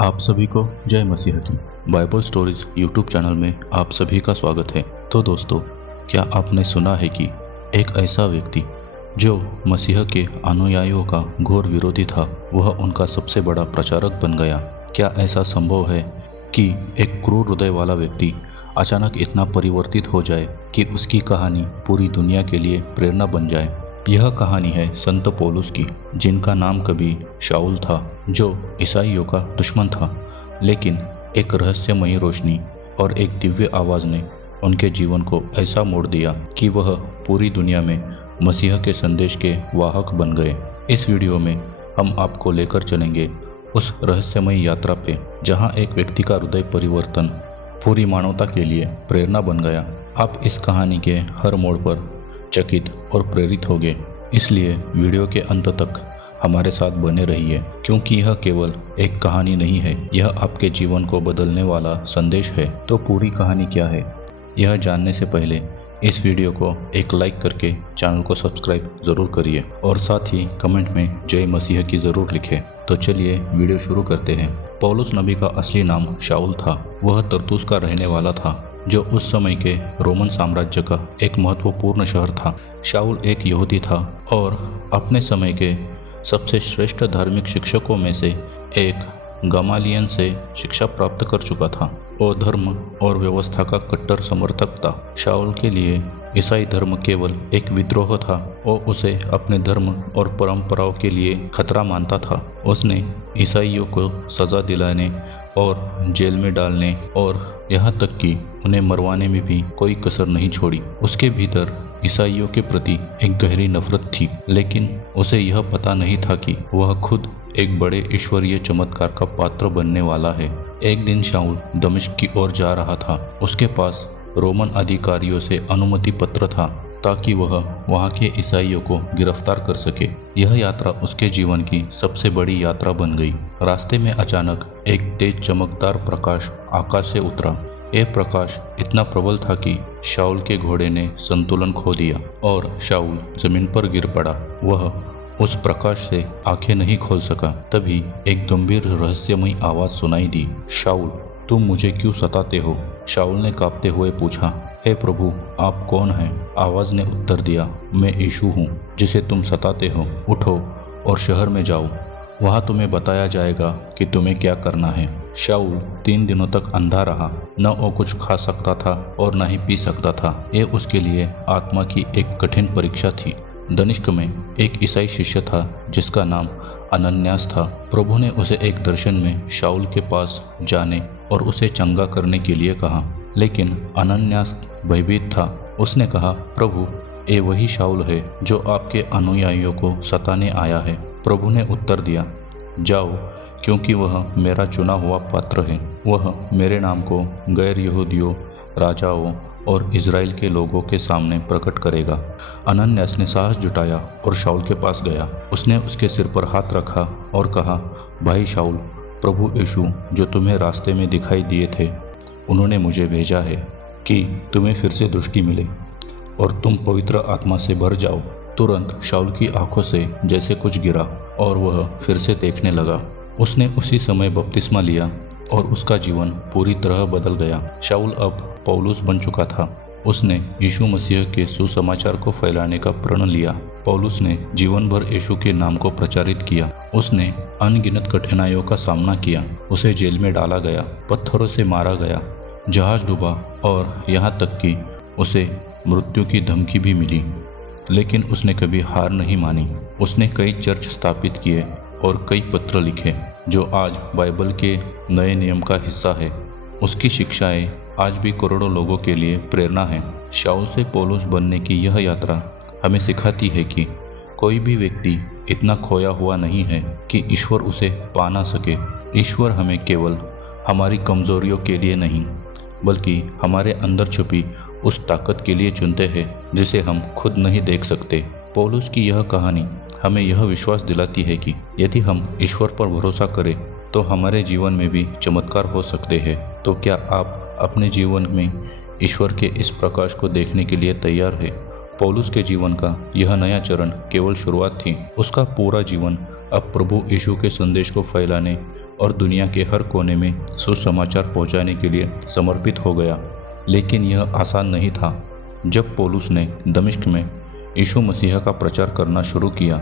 आप सभी को जय मसीह की बाइबल स्टोरीज यूट्यूब चैनल में आप सभी का स्वागत है। तो दोस्तों, क्या आपने सुना है कि एक ऐसा व्यक्ति जो मसीह के अनुयायियों का घोर विरोधी था, वह उनका सबसे बड़ा प्रचारक बन गया। क्या ऐसा संभव है कि एक क्रूर हृदय वाला व्यक्ति अचानक इतना परिवर्तित हो जाए कि उसकी कहानी पूरी दुनिया के लिए प्रेरणा बन जाए? यह कहानी है संत पौलुस की, जिनका नाम कभी शाऊल था, जो ईसाइयों का दुश्मन था। लेकिन एक रहस्यमयी रोशनी और एक दिव्य आवाज़ ने उनके जीवन को ऐसा मोड़ दिया कि वह पूरी दुनिया में मसीह के संदेश के वाहक बन गए। इस वीडियो में हम आपको लेकर चलेंगे उस रहस्यमयी यात्रा पे, जहाँ एक व्यक्ति का हृदय परिवर्तन पूरी मानवता के लिए प्रेरणा बन गया। आप इस कहानी के हर मोड़ पर चकित और प्रेरित होंगे, इसलिए वीडियो के अंत तक हमारे साथ बने रहिए, क्योंकि यह केवल एक कहानी नहीं है, यह आपके जीवन को बदलने वाला संदेश है। तो पूरी कहानी क्या है, यह जानने से पहले इस वीडियो को एक लाइक करके चैनल को सब्सक्राइब ज़रूर करिए और साथ ही कमेंट में जय मसीह की ज़रूर लिखें। तो चलिए वीडियो शुरू करते हैं। पौलुस नबी का असली नाम शाऊल था। वह तरतूस का रहने वाला था, जो उस समय के रोमन साम्राज्य का एक महत्वपूर्ण शहर था। शाऊल एक यहूदी था और अपने समय के सबसे श्रेष्ठ धार्मिक शिक्षकों में से एक गमालियन से शिक्षा प्राप्त कर चुका था और धर्म और व्यवस्था का कट्टर समर्थक था। शाऊल के लिए ईसाई धर्म केवल एक विद्रोह था और उसे अपने धर्म और परंपराओं के लिए खतरा मानता था। उसने ईसाइयों को सजा दिलाने और जेल में डालने और यहाँ तक कि उन्हें मरवाने में भी कोई कसर नहीं छोड़ी। उसके भीतर ईसाइयों के प्रति एक गहरी नफरत थी, लेकिन उसे यह पता नहीं था कि वह खुद एक बड़े ईश्वरीय चमत्कार का पात्र बनने वाला है। एक दिन शाऊल दमिश्क की ओर जा रहा था। उसके पास रोमन अधिकारियों से अनुमति पत्र था ताकि वह वहां के ईसाइयों को गिरफ्तार कर सके। यह यात्रा उसके जीवन की सबसे बड़ी यात्रा बन गई। रास्ते में अचानक एक तेज चमकदार प्रकाश आकाश से उतरा। यह प्रकाश इतना प्रबल था कि शाऊल के घोड़े ने संतुलन खो दिया और शाऊल जमीन पर गिर पड़ा। वह उस प्रकाश से आंखें नहीं खोल सका। तभी एक गंभीर रहस्यमयी आवाज सुनाई दी, शाऊल, तुम मुझे क्यों सताते हो? शाऊल ने कांपते हुए पूछा, हे प्रभु, आप कौन हैं? आवाज ने उत्तर दिया, मैं यीशु हूँ, जिसे तुम सताते हो। उठो और शहर में जाओ, वहाँ तुम्हें बताया जाएगा कि तुम्हें क्या करना है। शाऊल 3 दिनों तक अंधा रहा। न वो कुछ खा सकता था और न ही पी सकता था। यह उसके लिए आत्मा की एक कठिन परीक्षा थी। दमिश्क में एक ईसाई शिष्य था जिसका नाम अनन्यास था। प्रभु ने उसे एक दर्शन में शाऊल के पास जाने और उसे चंगा करने के लिए कहा, लेकिन अनन्यास भयभीत था। उसने कहा, प्रभु, ये वही शाऊल है जो आपके अनुयायियों को सताने आया है। प्रभु ने उत्तर दिया, जाओ, क्योंकि वह मेरा चुना हुआ पात्र है। वह मेरे नाम को गैर यहूदियों, राजाओं और इज़राइल के लोगों के सामने प्रकट करेगा। अनन्यास ने साहस जुटाया और शाऊल के पास गया। उसने उसके सिर पर हाथ रखा और कहा, भाई शाऊल, प्रभु यीशु जो तुम्हें रास्ते में दिखाई दिए थे, उन्होंने मुझे भेजा है कि तुम्हें फिर से दृष्टि मिले और तुम पवित्र आत्मा से भर जाओ। तुरंत शाऊल की आंखों से जैसे कुछ गिरा और वह फिर से देखने लगा। उसने उसी समय बपतिस्मा लिया और उसका जीवन पूरी तरह बदल गया। शाऊल अब पौलुस बन चुका था। उसने यीशु मसीह के सुसमाचार को फैलाने का प्रण लिया। पौलुस ने जीवन भर यीशु के नाम को प्रचारित किया। उसने अनगिनत कठिनाइयों का सामना किया। उसे जेल में डाला गया, पत्थरों से मारा गया, जहाज डूबा और यहाँ तक कि उसे मृत्यु की धमकी भी मिली। लेकिन उसने कभी हार नहीं मानी। उसने कई चर्च स्थापित किए और कई पत्र लिखे जो आज बाइबल के नए नियम का हिस्सा है। उसकी शिक्षाएं आज भी करोड़ों लोगों के लिए प्रेरणा है। शाऊल से पौलुस बनने की यह यात्रा हमें सिखाती है कि कोई भी व्यक्ति इतना खोया हुआ नहीं है कि ईश्वर उसे पा ना सके। ईश्वर हमें केवल हमारी कमजोरियों के लिए नहीं, बल्कि हमारे अंदर छुपी उस ताकत के लिए चुनते हैं जिसे हम खुद नहीं देख सकते। पौलुस की यह कहानी हमें यह विश्वास दिलाती है कि यदि हम ईश्वर पर भरोसा करें तो हमारे जीवन में भी चमत्कार हो सकते हैं। तो क्या आप अपने जीवन में ईश्वर के इस प्रकाश को देखने के लिए तैयार हैं? पौलुस के जीवन का यह नया चरण केवल शुरुआत थी। उसका पूरा जीवन अब प्रभु यीशु के संदेश को फैलाने और दुनिया के हर कोने में सुसमाचार पहुंचाने के लिए समर्पित हो गया। लेकिन यह आसान नहीं था। जब पौलुस ने दमिश्क में यीशु मसीह का प्रचार करना शुरू किया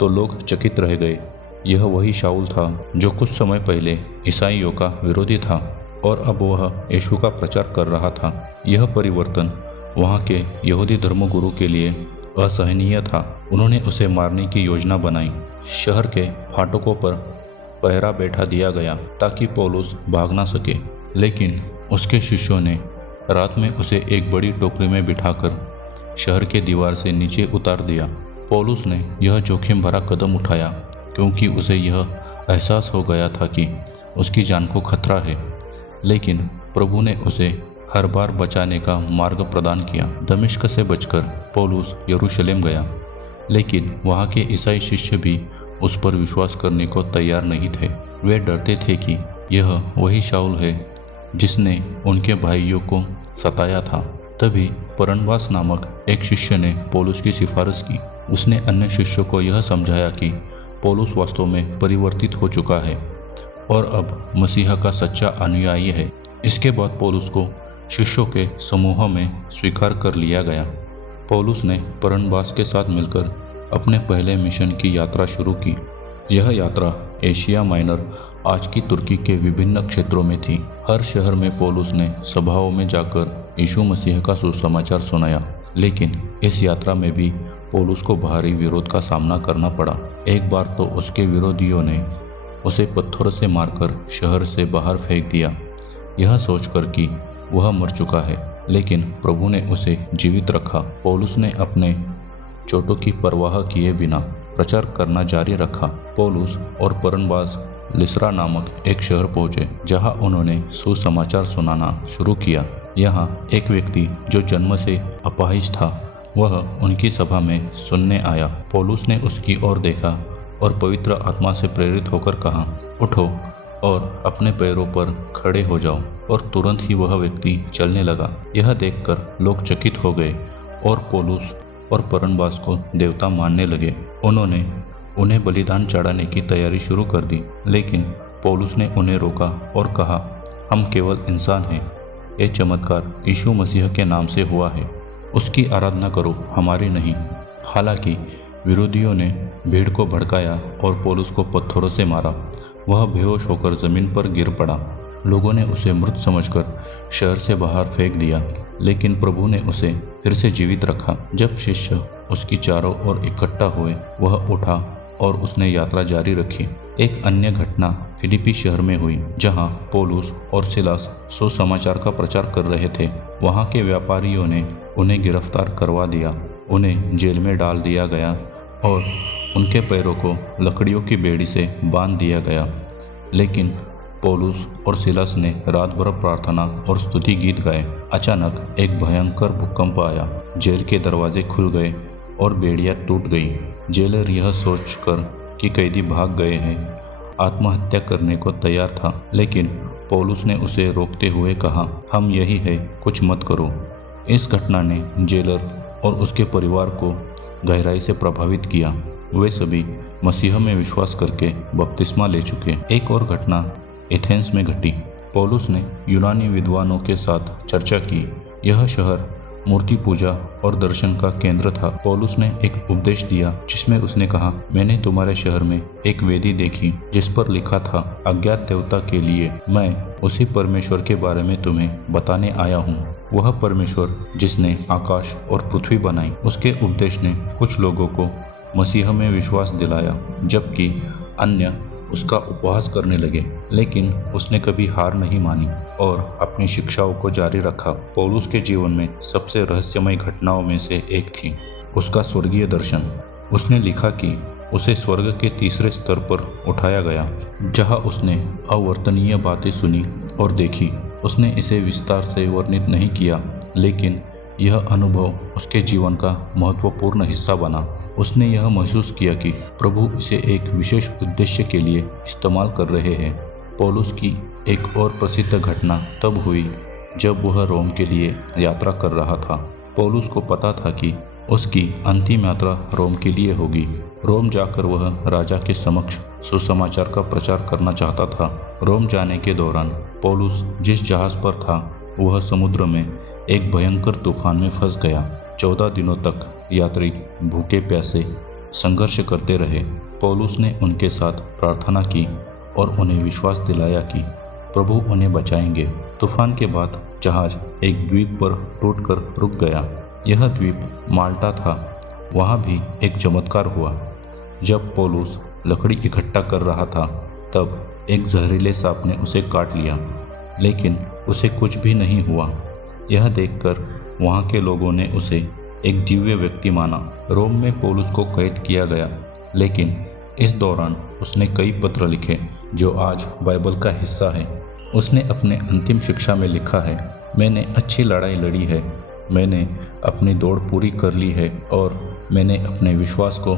तो लोग चकित रह गए। यह वही शाऊल था जो कुछ समय पहले ईसाइयों का विरोधी था और अब वह यीशु का प्रचार कर रहा था। यह परिवर्तन वहाँ के यहूदी धर्मगुरु के लिए असहनीय था। उन्होंने उसे मारने की योजना बनाई। शहर के फाटकों पर पहरा बैठा दिया गया ताकि पौलुस भाग ना सके। लेकिन उसके शिष्यों ने रात में उसे एक बड़ी टोकरी में बिठाकर शहर के दीवार से नीचे उतार दिया। पौलुस ने यह जोखिम भरा कदम उठाया क्योंकि उसे यह एहसास हो गया था कि उसकी जान को खतरा है। लेकिन प्रभु ने उसे हर बार बचाने का मार्ग प्रदान किया। दमिश्क से बचकर पौलुस यरूशलेम गया, लेकिन वहाँ के ईसाई शिष्य भी उस पर विश्वास करने को तैयार नहीं थे। वे डरते थे कि यह वही शाऊल है जिसने उनके भाइयों को सताया था। तभी बरनबास नामक एक शिष्य ने पौलुस की सिफारिश की। उसने अन्य शिष्यों को यह समझाया कि पौलुस वास्तव में परिवर्तित हो चुका है और अब मसीह का सच्चा अनुयायी है। इसके बाद पौलुस को शिष्यों के समूह में स्वीकार कर लिया गया। पौलुस ने बरनबास के साथ मिलकर अपने पहले मिशन की यात्रा शुरू की। यह यात्रा एशिया माइनर, आज की तुर्की के विभिन्न क्षेत्रों में थी। हर शहर में पौलुस ने सभाओं में जाकर यीशु मसीह का सुसमाचार सुनाया। लेकिन इस यात्रा में भी पौलुस को भारी विरोध का सामना करना पड़ा। एक बार तो उसके विरोधियों ने उसे पत्थरों से मारकर शहर से बाहर फेंक दिया, यह सोचकर कि वह मर चुका है। लेकिन प्रभु ने उसे जीवित रखा। पौलुस ने अपने चोटों की परवाह किए बिना प्रचार करना जारी रखा। पौलुस और बरनबास लिस्रा नामक एक शहर पहुंचे, जहां उन्होंने सुसमाचार सुनाना शुरू किया। यहाँ एक व्यक्ति जो जन्म से अपाहिज था, वह उनकी सभा में सुनने आया। पौलुस ने उसकी ओर देखा और पवित्र आत्मा से प्रेरित होकर कहा, उठो और अपने पैरों पर खड़े हो जाओ। और तुरंत ही वह व्यक्ति चलने लगा। यह देखकर लोग चकित हो गए और पौलुस और बरनबास को देवता मानने लगे। उन्होंने उन्हें बलिदान चढ़ाने की तैयारी शुरू कर दी। लेकिन पौलुस ने उन्हें रोका और कहा, हम केवल इंसान हैं। ये चमत्कार यीशु मसीह के नाम से हुआ है, उसकी आराधना करो, हमारी नहीं। हालांकि विरोधियों ने भीड़ को भड़काया और पौलुस को पत्थरों से मारा। वह बेहोश होकर जमीन पर गिर पड़ा। लोगों ने उसे मृत समझकर शहर से बाहर फेंक दिया, लेकिन प्रभु ने उसे फिर से जीवित रखा। जब शिष्य उसकी चारों ओर इकट्ठा हुए, वह उठा और उसने यात्रा जारी रखी। एक अन्य घटना फिलिपी शहर में हुई, जहां पौलुस और सिलास सुसमाचार का प्रचार कर रहे थे। वहां के व्यापारियों ने उन्हें गिरफ्तार करवा दिया। उन्हें जेल में डाल दिया गया और उनके पैरों को लकड़ियों की बेड़ी से बांध दिया गया। लेकिन पौलुस और सिलास ने रात भर प्रार्थना और स्तुति गीत गाए। अचानक एक भयंकर भूकंप आया। जेल के दरवाजे खुल गए और बेड़ियां टूट गई। जेलर यह सोचकर कि कैदी भाग गए हैं, आत्महत्या करने को तैयार था। लेकिन पौलुस ने उसे रोकते हुए कहा, हम यही है, कुछ मत करो। इस घटना ने जेलर और उसके परिवार को गहराई से प्रभावित किया। वे सभी मसीह में विश्वास करके बपतिस्मा ले चुके। एक और घटना एथेंस में घटी। पौलुस ने यूनानी विद्वानों के साथ चर्चा की। यह शहर मूर्ति पूजा और दर्शन का केंद्र था। पौलुस ने एक उपदेश दिया जिसमें उसने कहा, मैंने तुम्हारे शहर में एक वेदी देखी जिस पर लिखा था, अज्ञात देवता के लिए मैं उसी परमेश्वर के बारे में तुम्हें बताने आया हूँ, वह परमेश्वर जिसने आकाश और पृथ्वी बनाई। उसके उपदेश ने कुछ लोगों को मसीह में विश्वास दिलाया, जबकि अन्य उसका उपहास करने लगे। लेकिन उसने कभी हार नहीं मानी और अपनी शिक्षाओं को जारी रखा। पौलुस के जीवन में सबसे रहस्यमय घटनाओं में से एक थी उसका स्वर्गीय दर्शन। उसने लिखा कि उसे स्वर्ग के तीसरे स्तर पर उठाया गया, जहां उसने अवर्तनीय बातें सुनी और देखी। उसने इसे विस्तार से वर्णित नहीं किया, लेकिन यह अनुभव उसके जीवन का महत्वपूर्ण हिस्सा बना। उसने यह महसूस किया कि प्रभु इसे एक विशेष उद्देश्य के लिए इस्तेमाल कर रहे हैं। पौलुस की एक और प्रसिद्ध घटना तब हुई जब वह रोम के लिए यात्रा कर रहा था। पौलुस को पता था कि उसकी अंतिम यात्रा रोम के लिए होगी। रोम जाकर वह राजा के समक्ष सुसमाचार का प्रचार करना चाहता था। रोम जाने के दौरान पौलुस जिस जहाज पर था वह समुद्र में एक भयंकर तूफान में फंस गया। 14 दिनों तक यात्री भूखे प्यासे संघर्ष करते रहे। पौलुस ने उनके साथ प्रार्थना की और उन्हें विश्वास दिलाया कि प्रभु उन्हें बचाएंगे। तूफान के बाद जहाज एक द्वीप पर टूटकर रुक गया। यह द्वीप माल्टा था। वहाँ भी एक चमत्कार हुआ। जब पौलुस लकड़ी इकट्ठा कर रहा था तब एक जहरीले सांप ने उसे काट लिया, लेकिन उसे कुछ भी नहीं हुआ। यह देखकर वहाँ के लोगों ने उसे एक दिव्य व्यक्ति माना। रोम में पौलुस को कैद किया गया, लेकिन इस दौरान उसने कई पत्र लिखे जो आज बाइबल का हिस्सा है। उसने अपने अंतिम शिक्षा में लिखा है, मैंने अच्छी लड़ाई लड़ी है, मैंने अपनी दौड़ पूरी कर ली है और मैंने अपने विश्वास को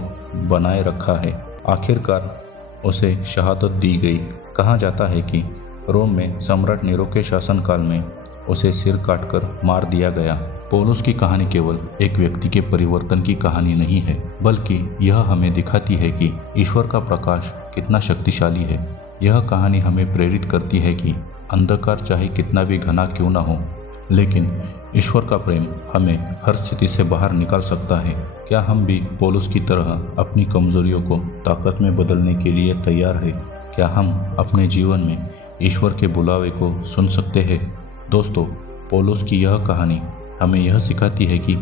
बनाए रखा है। आखिरकार उसे शहादत दी गई। कहा जाता है कि रोम में सम्राट नीरो के शासनकाल में उसे सिर काटकर मार दिया गया। पौलुस की कहानी केवल एक व्यक्ति के परिवर्तन की कहानी नहीं है, बल्कि यह हमें दिखाती है कि ईश्वर का प्रकाश कितना शक्तिशाली है। यह कहानी हमें प्रेरित करती है कि अंधकार चाहे कितना भी घना क्यों न हो, लेकिन ईश्वर का प्रेम हमें हर स्थिति से बाहर निकाल सकता है। क्या हम भी पौलुस की तरह अपनी कमजोरियों को ताकत में बदलने के लिए तैयार हैं? क्या हम अपने जीवन में ईश्वर के बुलावे को सुन सकते हैं? दोस्तों, पौलुस की यह कहानी हमें यह सिखाती है कि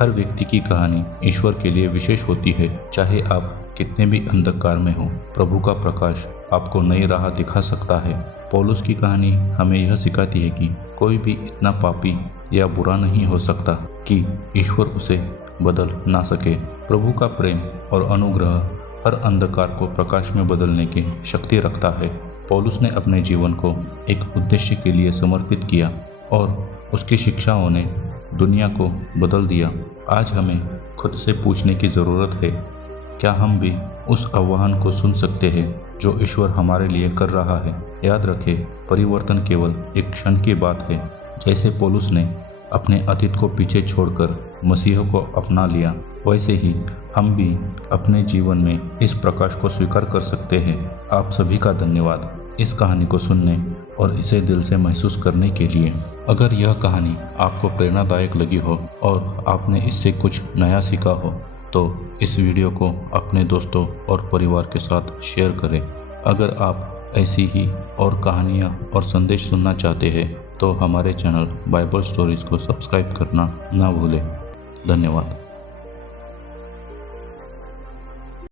हर व्यक्ति की कहानी ईश्वर के लिए विशेष होती है। चाहे आप कितने भी अंधकार में हो, प्रभु का प्रकाश आपको नई राह दिखा सकता है। पौलुस की कहानी हमें यह सिखाती है कि कोई भी इतना पापी या बुरा नहीं हो सकता कि ईश्वर उसे बदल ना सके। प्रभु का प्रेम और अनुग्रह हर अंधकार को प्रकाश में बदलने की शक्ति रखता है। पौलुस ने अपने जीवन को एक उद्देश्य के लिए समर्पित किया और उसकी शिक्षाओं ने दुनिया को बदल दिया। आज हमें खुद से पूछने की ज़रूरत है, क्या हम भी उस आह्वान को सुन सकते हैं जो ईश्वर हमारे लिए कर रहा है? याद रखें, परिवर्तन केवल एक क्षण की बात है। जैसे पौलुस ने अपने अतीत को पीछे छोड़कर मसीह को अपना लिया, वैसे ही हम भी अपने जीवन में इस प्रकाश को स्वीकार कर सकते हैं। आप सभी का धन्यवाद इस कहानी को सुनने और इसे दिल से महसूस करने के लिए। अगर यह कहानी आपको प्रेरणादायक लगी हो और आपने इससे कुछ नया सीखा हो तो इस वीडियो को अपने दोस्तों और परिवार के साथ शेयर करें। अगर आप ऐसी ही और कहानियाँ और संदेश सुनना चाहते हैं तो हमारे चैनल बाइबल स्टोरीज को सब्सक्राइब करना ना भूलें। धन्यवाद।